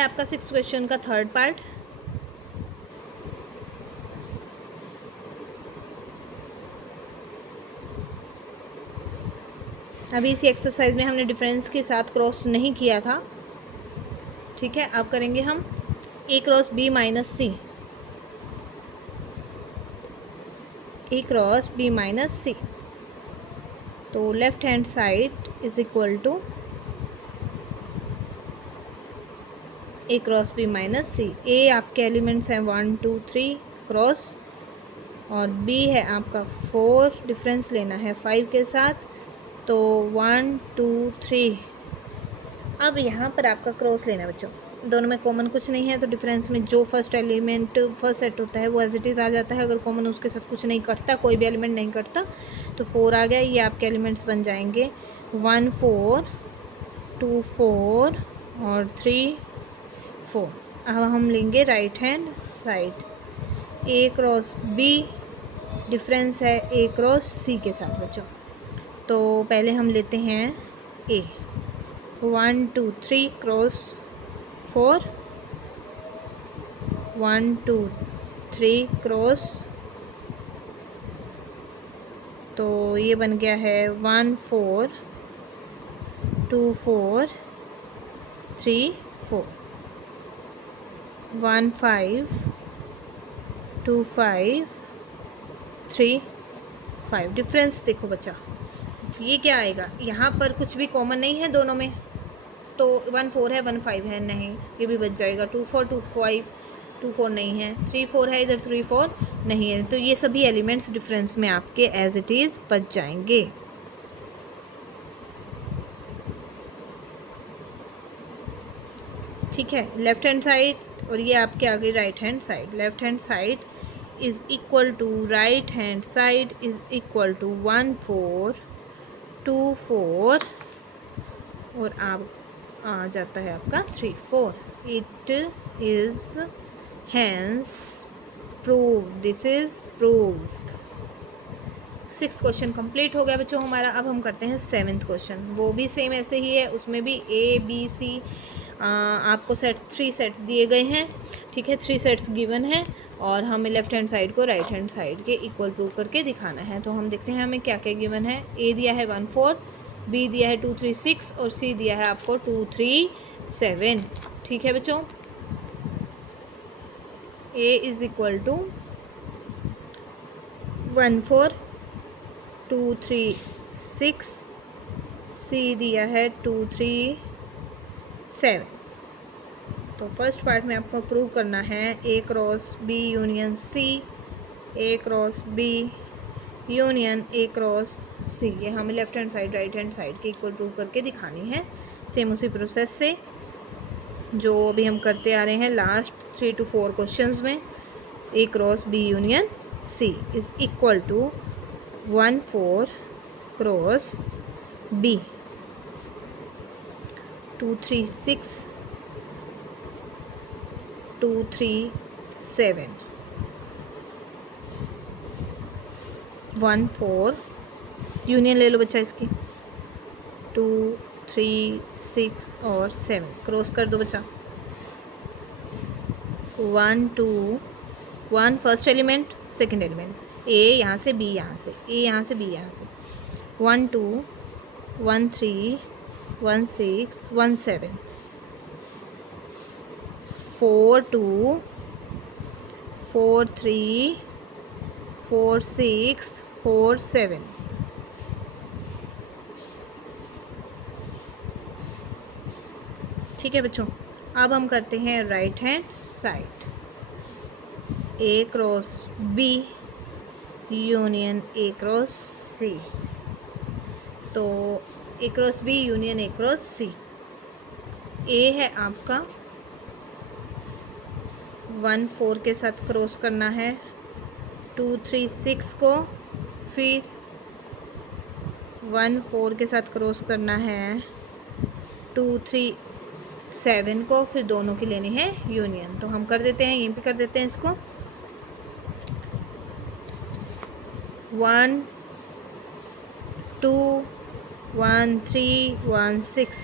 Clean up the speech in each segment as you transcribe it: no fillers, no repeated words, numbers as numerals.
आपका 6th question का third part. अभी इसी एक्सरसाइज में हमने डिफरेंस के साथ क्रॉस नहीं किया था, ठीक है। अब करेंगे हम A cross B minus C, A cross B minus C. तो left hand side is equal to A cross B minus C. A आपके एलिमेंट्स हैं 1 2 3 क्रॉस, और बी है आपका 4, डिफरेंस लेना है 5 के साथ, तो 1 2 3। अब यहाँ पर आपका क्रॉस लेना है बच्चों, दोनों में कॉमन कुछ नहीं है, तो डिफरेंस में जो फर्स्ट एलिमेंट फर्स्ट सेट होता है वो एज इट इज़ आ जाता है। अगर कॉमन उसके साथ कुछ नहीं कटता, कोई भी एलिमेंट नहीं कटता, तो 4 आ गया। ये आपके एलिमेंट्स बन जाएंगे 1 4 2 4 और 3 4। अब हम लेंगे right hand side, A cross B, difference है ए क्रॉस सी के साथ बच्चों। तो पहले हम लेते हैं ए, 1 2 3 क्रॉस 4, 1 2 3 क्रॉस, तो ये बन गया है 1 4 2 4 3 4, 1 5 2 5 3 5। डिफरेंस देखो बच्चा, ये क्या आएगा, यहाँ पर कुछ भी कॉमन नहीं है दोनों में, तो 1 4 है 1 5 है, नहीं ये भी बच जाएगा। 2 4 2 5 2 4 नहीं है, 3 4 है इधर, 3 4 नहीं है, तो ये सभी एलिमेंट्स डिफरेंस में आपके एज इट इज़ बच जाएंगे। ठीक है, लेफ्ट हैंड साइड, और ये आपके आगे right hand side. Left hand side is equal to right hand side is equal to 1 4 2 4, और आप आ जाता है आपका 3 4। It is hence prove, this is proved. 6th question complete हो गया बच्चों हमारा। अब हम करते हैं 7th क्वेश्चन, वो भी सेम ऐसे ही है, उसमें भी ए बी सी आपको 3 सेट दिए गए हैं, ठीक है। 3 सेट्स गिवन हैं, और हमें लेफ्ट हैंड साइड को राइट हैंड साइड के इक्वल प्रूव करके दिखाना है। तो हम देखते हैं हमें क्या क्या गिवन है। ए दिया है 1 4, बी दिया है 2 3 6, और सी दिया है आपको 2 3 7, ठीक है बच्चों। ए इज इक्वल टू 1 4 2 3 6, सी दिया है 2 3 7। तो फर्स्ट पार्ट में आपको प्रूव करना है A cross B union C, A cross B union A cross C. ये हमें left hand side right hand side के इक्वल प्रूव करके दिखानी है, सेम उसी प्रोसेस से जो अभी हम करते आ रहे हैं लास्ट 3 to 4 क्वेश्चंस में। A cross B union C is equal to 1 4 cross B, 2 3 6 2 3 7, 1 4 union ले लो बच्चा इसकी, 2 3 6 और 7 क्रॉस कर दो बच्चा। 1 2 1 फर्स्ट एलिमेंट, सेकंड एलिमेंट, ए यहाँ से बी यहाँ से, ए यहाँ से बी यहाँ से, 1 2 1 3 1 6 1 7, 4 2 4 3 4 6 4 7। ठीक है बच्चों, अब हम करते हैं right hand side, A cross B union A cross C. तो A cross B union A cross C, A है आपका 1 4 के साथ क्रॉस करना है, 2 3 6 को, फिर 1 4 के साथ क्रॉस करना है 2 3 7 को, फिर दोनों की लेनी है यूनियन। तो हम कर देते हैं, यहीं पे कर देते हैं इसको, 1 2 1 3 1 6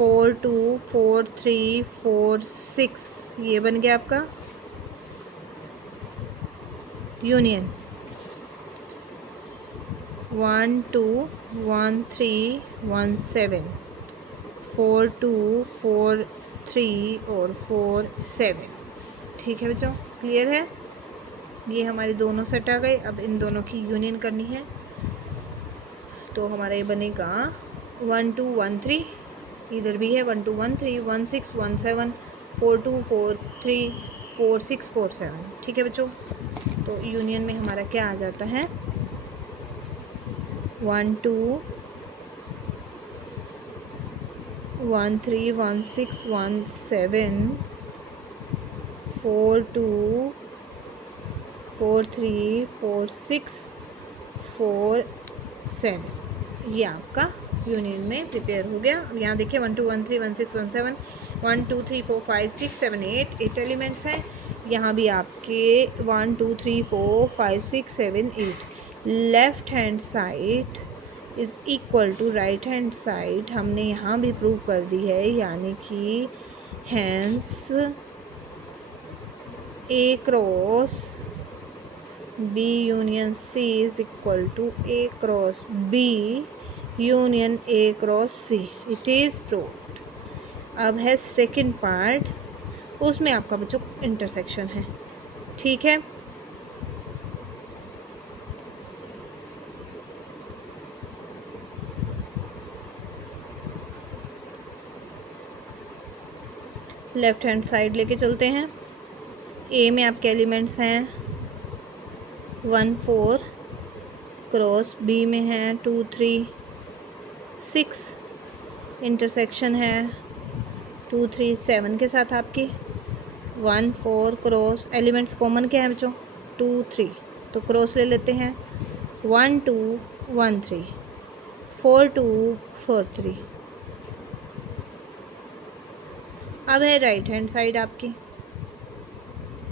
4 2 4 3 4 6, ये बन गया आपका यूनियन। 1 2 1 3 1 7, 4 2 4 3 और 4 7। ठीक है बच्चों, क्लियर है? ये हमारे दोनों सेट आ गए। अब इन दोनों की यूनियन करनी है, तो हमारा ये बनेगा 1 2 1 3, इधर भी है 1 2 1 3 1 6 1 7 4 2 4 3 4 6 4 7। ठीक है बच्चों, तो यूनियन में हमारा क्या आ जाता है 1 2 1 3 1 6 1 7 4 2 4 3 4 6 4 7, ये आपका यूनियन में प्रिपेयर हो गया। अब यहाँ देखिए 1 2 1 3 1 6 1 7 1 2 3 4 5 6 7 8 एलिमेंट्स हैं। यहाँ भी आपके 1 2 3 4 5 6 7 8। Left hand side is equal to right hand side हमने यहाँ भी प्रूव कर दी है, यानी कि hence A cross B union C is equal to A cross B union A cross C। It is proved. अब है सेकंड पार्ट, उसमें आपका बच्चों इंटरसेक्शन है। ठीक है, लेफ्ट हैंड साइड लेके चलते हैं। ए में आपके एलिमेंट्स हैं 1 4 क्रॉस, बी में है 2 3 6, इंटरसेक्शन है 2 3 7 के साथ आपकी 1 4 क्रॉस। एलिमेंट्स कॉमन क्या है बच्चों 2 3, तो क्रॉस ले लेते हैं 1 2 1 3 4 2 4 3। अब है राइट हैंड साइड आपकी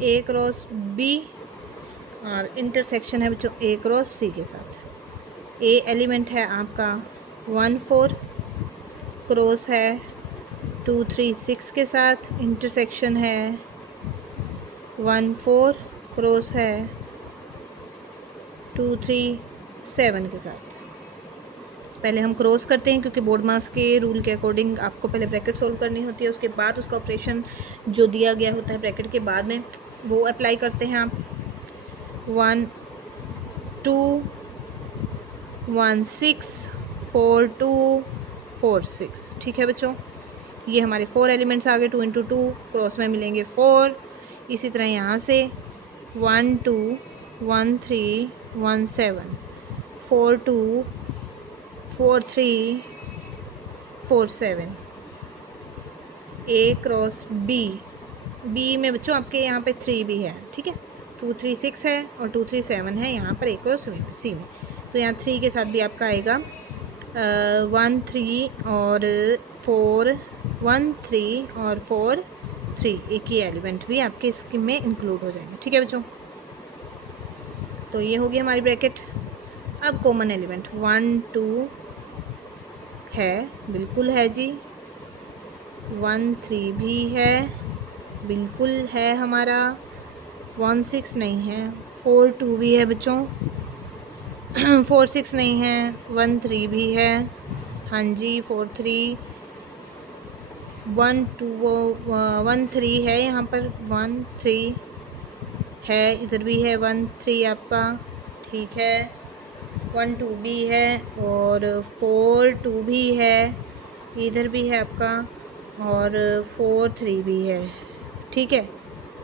ए क्रॉस बी और इंटरसेक्शन है बच्चों ए क्रॉस सी के साथ। ए एलिमेंट है आपका 1 4 क्रॉस है 2 3 6 के साथ, इंटरसेक्शन है 1 4 क्रॉस है 2 3 7 के साथ। पहले हम क्रॉस करते हैं, क्योंकि बोर्ड मास के रूल के अकॉर्डिंग आपको पहले ब्रैकेट सोल्व करनी होती है, उसके बाद उसका ऑपरेशन जो दिया गया होता है ब्रैकेट के बाद में वो अप्लाई करते हैं आप। 1 2 1 6 4 2 4 6। ठीक है बच्चों, ये हमारे 4 एलिमेंट्स आ गए। 2 इंटू 2 क्रॉस में मिलेंगे 4। इसी तरह यहाँ से 1 2 1 3 1 7 4 2 4 3 4 7। ए क्रॉस बी, बी में बच्चों आपके यहाँ पे 3 भी है। ठीक है, 2 3 6 है और 2 3 7 है यहाँ पर ए क्रॉस सी में, तो यहाँ 3 के साथ भी आपका आएगा 1 3 और 4 1 3 और 4 3, एक ही एलिमेंट भी आपके इसके में इंक्लूड हो जाएंगे। ठीक है बच्चों, तो ये होगी हमारी ब्रैकेट। अब कॉमन एलिमेंट 1 2 है, बिल्कुल है जी। 1 3 भी है, बिल्कुल है हमारा। 1 6 नहीं है। 4 2 भी है बच्चों 4 6 नहीं है। 1 3 भी है, हाँ जी। 4 3 1 2 1 3 है यहाँ पर, 1 3 है, इधर भी है 1 3 आपका। ठीक है, 1 2 भी है और 4 2 भी है, इधर भी है आपका, और 4 3 भी है। ठीक है,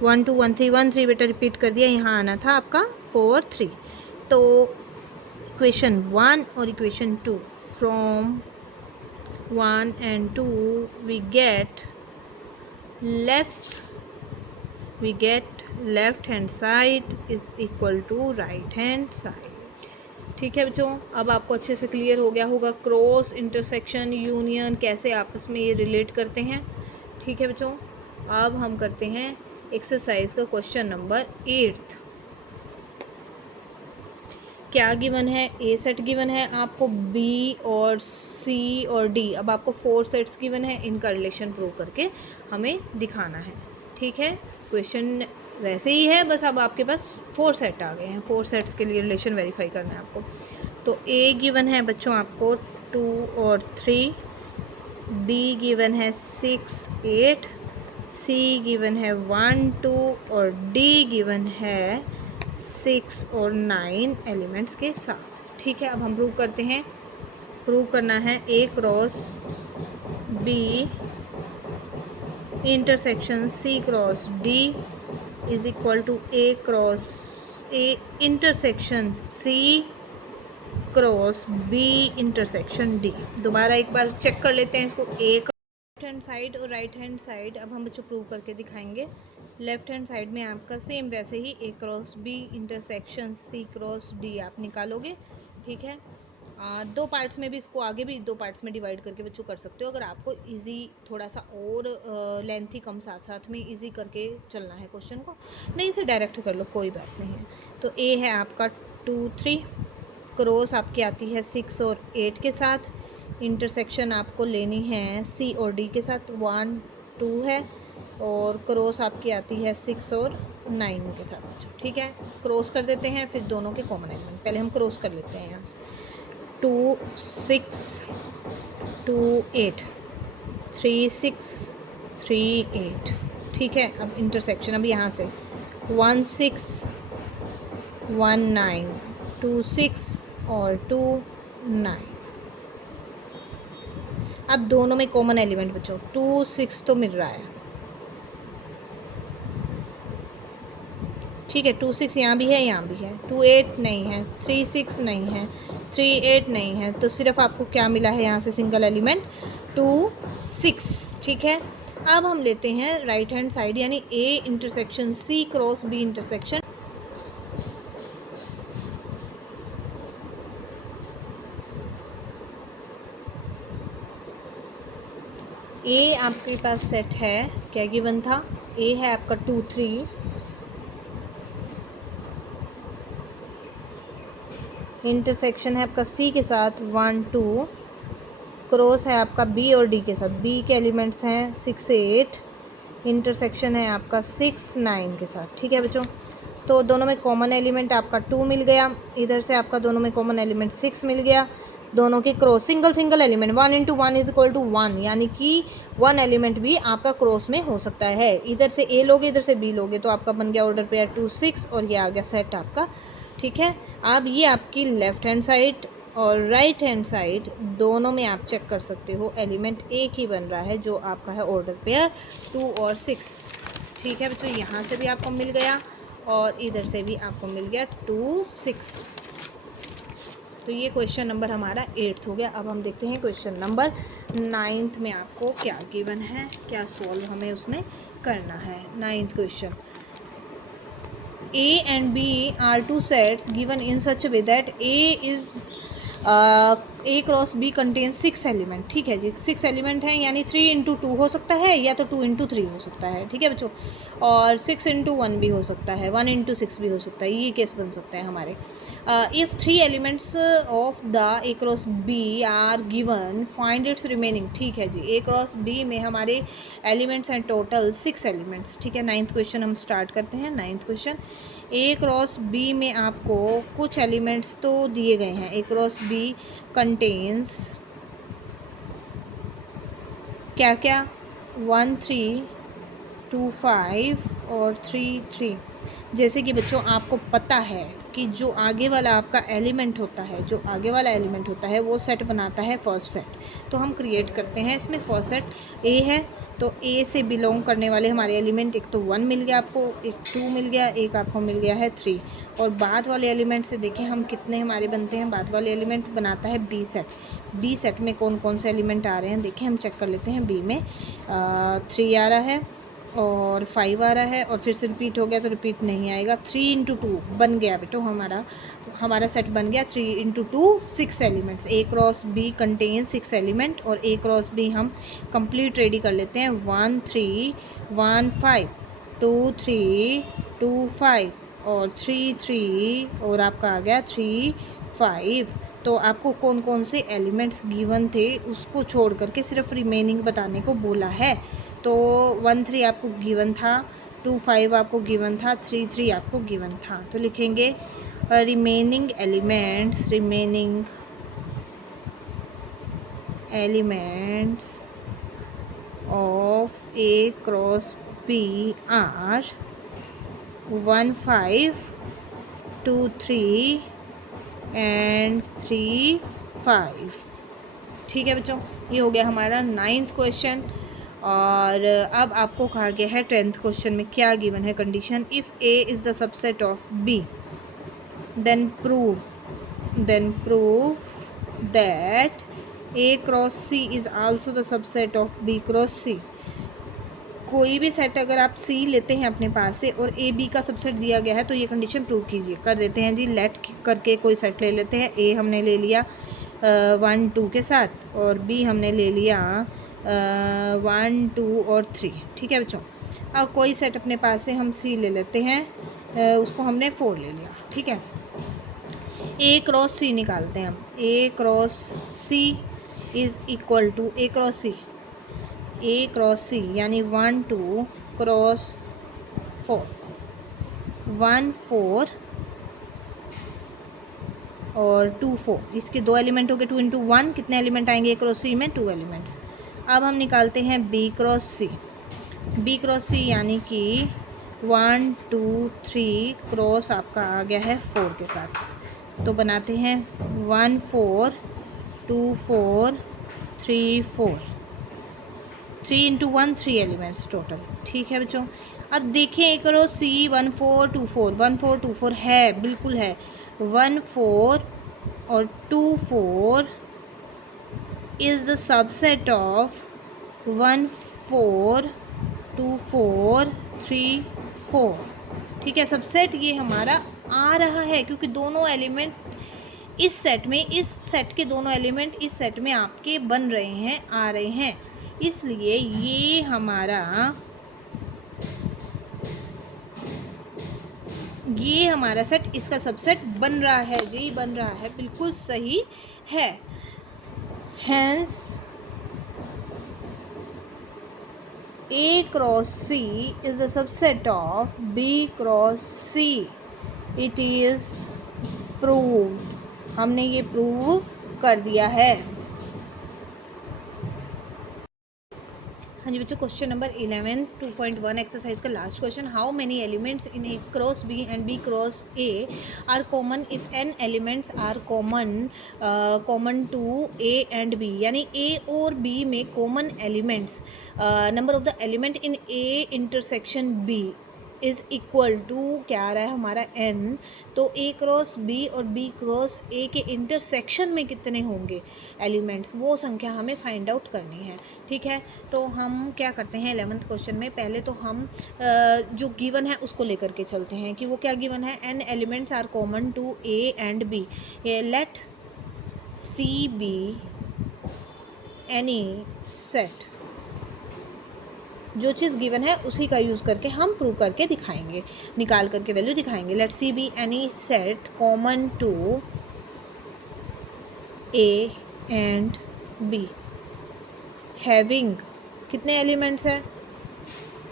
1 2 1 3 1 3 बेटा रिपीट कर दिया, यहाँ आना था आपका 4 3। तो इक्वेशन 1 और equation 2, from 1 and 2 we get left hand side is equal to right hand side। ठीक है बच्चों, अब आपको अच्छे से क्लियर हो गया होगा क्रॉस, इंटरसेक्शन, यूनियन कैसे आपस में ये रिलेट करते हैं। ठीक है बच्चों, अब हम करते हैं एक्सरसाइज का क्वेश्चन नंबर 8। क्या गिवन है, ए सेट गिवन है आपको, बी और सी और डी, अब आपको 4 सेट्स गिवन है, इनका रिलेशन प्रूव करके हमें दिखाना है। ठीक है, क्वेश्चन वैसे ही है, बस अब आपके पास 4 सेट आ गए हैं, 4 सेट्स के लिए रिलेशन वेरीफाई करना है आपको। तो ए गिवन है बच्चों आपको 2 और 3, बी गिवन है 6 8, सी गिवन है 1 2 और डी गिवन है 6 और 9 एलिमेंट्स के साथ। ठीक है, अब हम प्रूव करते हैं। प्रूव करना है A cross B intersection C cross D is equal to A cross A intersection C cross B intersection D. दोबारा एक बार चेक कर लेते हैं इसको। ए लेफ्ट हैंड साइड और राइट हैंड साइड अब हम बच्चों प्रूव करके दिखाएंगे। लेफ्ट हैंड साइड में आपका सेम वैसे ही A cross B intersection C cross D आप निकालोगे। ठीक है, 2 पार्ट्स में भी इसको आगे भी 2 पार्ट्स में डिवाइड करके बच्चों कर सकते हो। अगर आपको इजी थोड़ा सा और लेंथी कम साथ साथ में इजी करके चलना है क्वेश्चन को, नहीं इसे डायरेक्ट कर लो, कोई बात नहीं है। तो ए है आपका 2 3, क्रॉस आपकी आती है 6 और 8 के साथ, इंटरसेक्शन आपको लेनी है सी और डी के साथ, 1 2 है, और क्रॉस आपकी आती है 6 और 9 के साथ। ठीक है, क्रॉस कर देते हैं, फिर दोनों के कॉमन एलिमेंट पहले हम क्रॉस कर लेते हैं। यहाँ से 2 6 2 8 3 6 3 8। ठीक है, अब इंटरसेक्शन अब यहाँ से 1 6 1 9 2 6 और 2 9। अब दोनों में कॉमन एलिमेंट बच्चों 2 6 तो मिल रहा है। ठीक है, 2 6 यहाँ भी है, यहाँ भी है। 2 8 नहीं है, 3 6 नहीं है, 3 8 नहीं है, तो सिर्फ आपको क्या मिला है यहाँ से सिंगल एलिमेंट 2 6। ठीक है, अब हम लेते हैं राइट हैंड साइड, यानी A intersection C cross B intersection. A आपके पास सेट है, क्या गिवन था, ए है आपका 2 3, इंटरसेक्शन है आपका सी के साथ 1 2, क्रॉस है आपका बी और डी के साथ, बी के एलिमेंट्स हैं 6 8, इंटरसेक्शन है आपका 6 9 के साथ। ठीक है बच्चों, तो दोनों में कॉमन एलिमेंट आपका 2 मिल गया, इधर से आपका दोनों में कॉमन एलिमेंट 6 मिल गया, दोनों के cross single element 1 into 1 is equal to 1, यानी कि 1 एलिमेंट भी आपका क्रॉस में हो सकता है। इधर से ए लोगे, इधर से बी लोगे, तो आपका बन गया ऑर्डर पेयर 2 6 और ये आ गया सेट आपका। ठीक है, अब ये आपकी लेफ्ट हैंड साइड और राइट हैंड साइड दोनों में आप चेक कर सकते हो, एलिमेंट एक ही बन रहा है जो आपका है ऑर्डर पेयर 2 और 6। ठीक है बच्चों, यहाँ से भी आपको मिल गया और इधर से भी आपको मिल गया 2 6। तो ये क्वेश्चन नंबर हमारा 8th हो गया। अब हम देखते हैं क्वेश्चन नंबर 9th में आपको क्या गिवन है, क्या सॉल्व हमें उसमें करना है। 9th question, A and B are two sets given in such a way that A cross B contains 6 element. ठीक है जी, 6 एलिमेंट हैं, यानी 3 इंटू 2 हो सकता है या तो 2 इंटू 3 हो सकता है। ठीक है बच्चों, और 6 इंटू 1 भी हो सकता है, 1 इंटू 6 भी हो सकता है, ये केस बन सकता है हमारे। If 3 elements of the A cross B are given find its remaining. ठीक है जी, A क्रॉस B में हमारे एलिमेंट्स हैं टोटल 6 एलिमेंट्स। ठीक है, 9th क्वेश्चन हम स्टार्ट करते हैं। 9th question, A cross B में आपको कुछ एलिमेंट्स तो दिए गए हैं। A क्रॉस B कंटेन्स क्या क्या, 1 3 2 5 और 3 3। जैसे कि बच्चों आपको पता है कि जो आगे वाला आपका एलिमेंट होता है, जो आगे वाला एलिमेंट होता है वो सेट बनाता है फर्स्ट सेट। तो हम क्रिएट करते हैं इसमें फर्स्ट सेट। ए है तो ए से बिलोंग करने वाले हमारे एलिमेंट, एक तो 1 मिल गया आपको, एक 2 मिल गया, एक आपको मिल गया है 3। और बाद वाले एलिमेंट से देखें हम कितने हमारे बनते हैं। बाद वाले एलिमेंट बनाता है बी सेट। बी सेट में कौन कौन से एलिमेंट आ रहे हैं देखें, हम चेक कर लेते हैं। बी में 3 आ रहा है और 5 आ रहा है, और फिर से रिपीट हो गया तो रिपीट नहीं आएगा। 3 इंटू 2 बन गया बेटो, हमारा सेट बन गया 3 into 2 6 elements. A cross be contain 6 element, और ए क्रॉस बी हम कंप्लीट रेडी कर लेते हैं। 1 3 1 5 2 3 2 5 और 3 3 और आपका आ गया 3 5। तो आपको कौन कौन से एलिमेंट्स गिवन थे उसको छोड़ करके सिर्फ रिमेनिंग बताने को बोला है। तो 1 3 आपको गिवन था, 2 5 आपको गिवन था, 3 3 आपको गिवन था। तो लिखेंगे remaining elements of A cross B are 1 5 2 3 and 3 5। ठीक है बच्चों, ये हो गया हमारा 9th क्वेश्चन। और अब आपको कहा गया है 10th क्वेश्चन में क्या गिवन है condition. If A is the subset of B then prove that A cross C is also the subset of B cross C। कोई भी सेट अगर आप C लेते हैं अपने पास से और A B का सबसेट दिया गया है तो ये कंडीशन प्रूव कीजिए। कर देते हैं जी, लेट करके कोई सेट ले लेते हैं। A हमने ले लिया 1 2 के साथ और B हमने ले लिया 1 2 और 3। ठीक है बच्चों, अब कोई सेट अपने पास से हम C ले लेते हैं, उसको हमने 4 ले लिया। ठीक है, A क्रॉस C निकालते हैं हम। A cross C is equal to A cross C यानी 1 2 क्रॉस 4 1 4 और 2 4। इसके 2 एलिमेंट हो गए, 2 इंटू 1 कितने एलिमेंट आएंगे A क्रॉस C में? 2 एलिमेंट्स। अब हम निकालते हैं B क्रॉस C यानी कि 1 2 3 क्रॉस आपका आ गया है 4 के साथ। तो बनाते हैं 1 4 2 4 3 4, 3 इंटू 1 3 एलिमेंट्स टोटल। ठीक है बच्चों, अब देखें एक करो C 1 4 2 4 1 4 2 4 है, बिल्कुल है। 1 4 और 2 4 इज़ द सबसेट ऑफ 1 4 2 4 3 4। ठीक है, सबसेट ये हमारा आ रहा है क्योंकि दोनों एलिमेंट इस सेट में, इस सेट के दोनों एलिमेंट इस सेट में आपके बन रहे हैं, आ रहे हैं, इसलिए ये हमारा सेट इसका सबसेट बन रहा है, यही बन रहा है, बिल्कुल सही है। Hence A cross C is the subset of B cross C। It is proved। हमने ये प्रूव कर दिया है। हाँ जी बच्चों, क्वेश्चन नंबर 11 2.1 एक्सरसाइज का last question. How many elements in A cross B and B cross A are common if n elements are common to A and B। यानी A और B में common elements, number of the element in A intersection B is equal to क्या आ रहा है हमारा n। तो A cross B और B क्रॉस A के इंटरसेक्शन में कितने होंगे एलिमेंट्स, वो संख्या हमें फाइंड आउट करनी है। ठीक है, तो हम क्या करते हैं 11th क्वेश्चन में, पहले तो हम जो गिवन है उसको लेकर के चलते हैं कि वो क्या गिवन है। n elements are common to A and B। Let C be any set, जो चीज़ गिवन है उसी का यूज़ करके हम प्रूव करके दिखाएंगे, निकाल करके वैल्यू दिखाएंगे। Let C be any set common to A and B having कितने एलिमेंट्स हैं,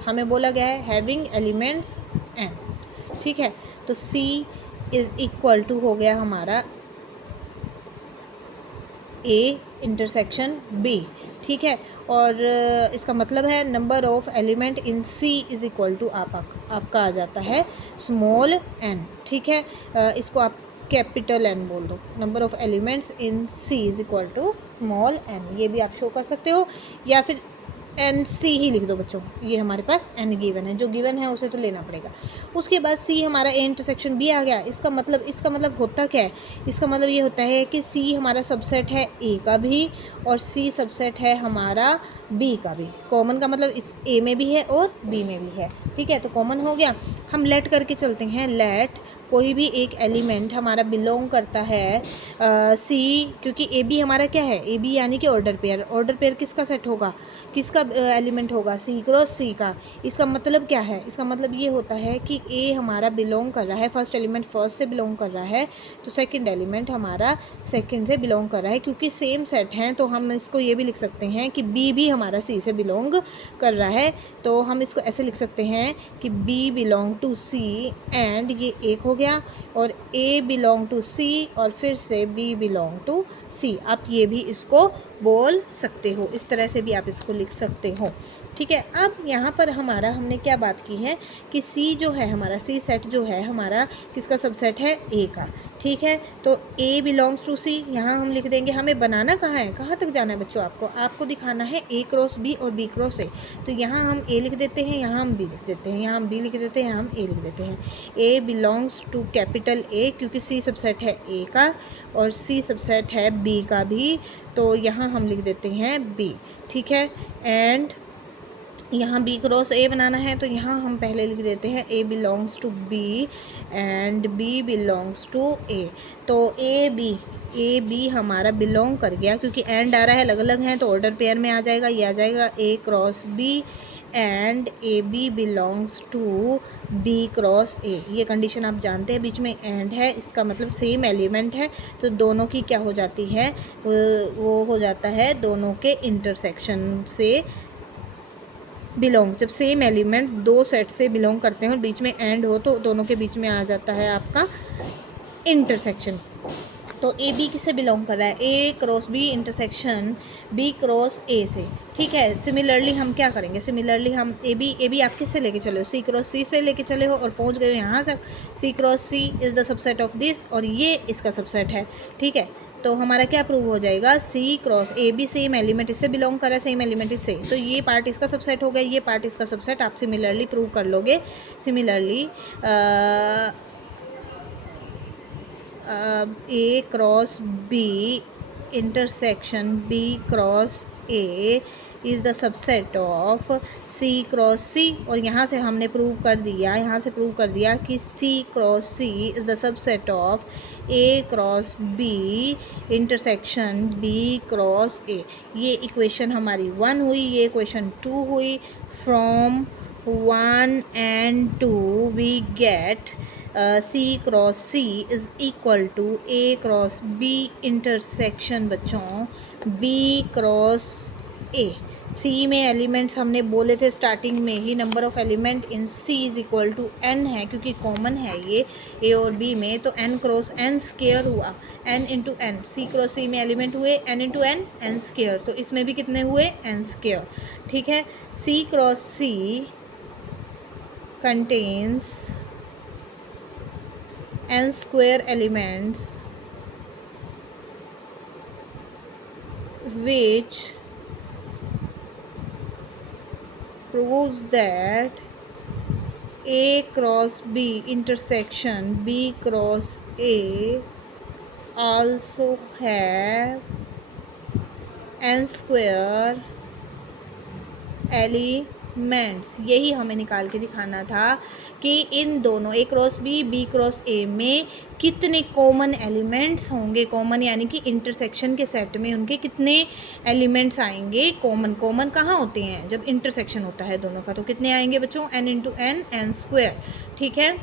हमें बोला गया है हैविंग एलिमेंट्स n। ठीक है, तो C इज़ इक्वल टू हो गया हमारा A इंटरसेक्शन B। ठीक है, और इसका मतलब है number of element in C is equal to आपका आ जाता है स्मॉल n। ठीक है, इसको आप कैपिटल N बोल दो। Number of elements in C is equal to small n, ये भी आप शो कर सकते हो, या फिर NC ही लिख दो बच्चों। ये हमारे पास n गिवन है, जो गिवन है उसे तो लेना पड़ेगा। उसके बाद C हमारा A इंटरसेक्शन B आ गया। इसका मतलब होता क्या है, इसका मतलब ये होता है कि C हमारा सबसेट है A का भी और C सबसेट है हमारा बी का भी। कॉमन का मतलब इस ए में भी है और बी में भी है, ठीक है। तो कॉमन हो गया। हम लेट करके चलते हैं। लेट कोई भी एक एलिमेंट हमारा बिलोंग करता है सी, क्योंकि ए बी हमारा क्या है, ए बी यानी कि ऑर्डर पेयर। ऑर्डर पेयर किसका सेट होगा, किसका एलिमेंट होगा, सी क्रॉस सी का। इसका मतलब क्या है, इसका मतलब ये होता है कि ए हमारा बिलोंग कर रहा है, फर्स्ट एलिमेंट फर्स्ट से बिलोंग कर रहा है, तो सेकंड एलिमेंट हमारा सेकंड से बिलोंग कर रहा है। क्योंकि सेम सेट हैं तो हम इसको ये भी लिख सकते हैं कि बी भी हमारा सी से बिलोंग कर रहा है। तो हम इसको ऐसे लिख सकते हैं कि b belong to c and ये एक हो गया, और ए बिलोंग टू सी और फिर से बी बिलोंग टू सी। आप ये भी इसको बोल सकते हो, इस तरह से भी आप इसको लिख सकते हो, ठीक है। अब यहाँ पर हमारा हमने क्या बात की है कि सी जो है हमारा, सी सेट जो है हमारा किसका सबसेट है, ए का, ठीक है। तो ए बिलोंग्स टू सी यहाँ हम लिख देंगे। हमें बनाना कहाँ है, कहाँ तक जाना है बच्चों, आपको दिखाना है ए क्रॉस बी और बी क्रॉस ए। तो यहाँ हम ए लिख देते हैं, यहाँ हम बी लिख देते हैं, यहाँ हम बी लिख देते हैं, यहाँ हम ए लिख देते हैं। A belongs to capital A, क्योंकि सी सबसेट है ए का और सी सबसेट है बी का भी, तो यहाँ हम लिख देते हैं बी, ठीक है। एंड यहाँ बी क्रॉस ए बनाना है तो यहाँ हम पहले लिख देते हैं A belongs to B and B belongs to A. तो ए बी हमारा बिलोंग कर गया, क्योंकि एंड आ रहा है, अलग अलग हैं तो ऑर्डर पेयर में आ जाएगा। ये आ जाएगा A cross B and A B belongs to B cross A. ये कंडीशन आप जानते हैं, बीच में एंड है, इसका मतलब सेम एलिमेंट है, तो दोनों की क्या हो जाती है, वो हो जाता है दोनों के इंटरसेक्शन से बिलोंग। जब सेम एलिमेंट दो सेट से बिलोंग करते हैं और बीच में एंड हो तो दोनों के बीच में आ जाता है आपका इंटरसेक्शन। तो ए बी किससे बिलोंग कर रहा है, A cross B intersection B cross A से, ठीक है। सिमिलरली हम क्या करेंगे, सिमिलरली हम ए बी आप किससे लेके चले हो, सी क्रॉस सी से लेके चले हो और पहुंच गए हो यहाँ से। C cross C is the subset of this और ये इसका सबसेट है, ठीक है। तो हमारा क्या प्रूव हो जाएगा, C cross A B same element इससे बिलोंग कर रहा है, सेम एलिमेंट इससे, तो ये पार्ट इसका सबसेट हो गया, ये पार्ट इसका सबसेट। आप सिमिलरली प्रूव कर लोगे। Similarly A cross B intersection B cross A is the subset of C cross C. और यहाँ से हमने प्रूव कर दिया, यहाँ से प्रूव कर दिया कि C cross C is the subset of A cross B intersection B cross A. ये इक्वेशन हमारी 1 हुई, ये इक्वेशन 2 हुई। From 1 and 2 we get C cross C is equal to A cross B intersection बच्चों B cross A. C में elements हमने बोले थे स्टार्टिंग में ही, number of element in C is equal to n है, क्योंकि कॉमन है ये ए और बी में, तो एन क्रॉस एन स्केयर हुआ, n into n. C cross c में एलिमेंट हुए n into n, n square, तो इसमें भी कितने हुए, एन स्केयर, ठीक है। C cross c contains n square elements which proves that A cross B intersection B cross A also have n square elements. यही हमें निकाल के दिखाना था कि इन दोनों A cross B B cross A में कितने कॉमन एलिमेंट्स होंगे। कॉमन यानी कि इंटरसेक्शन के सेट में उनके कितने एलिमेंट्स आएंगे कॉमन। कॉमन कहाँ होते हैं, जब इंटरसेक्शन होता है दोनों का, तो कितने आएंगे बच्चों, n into n, n square, ठीक है।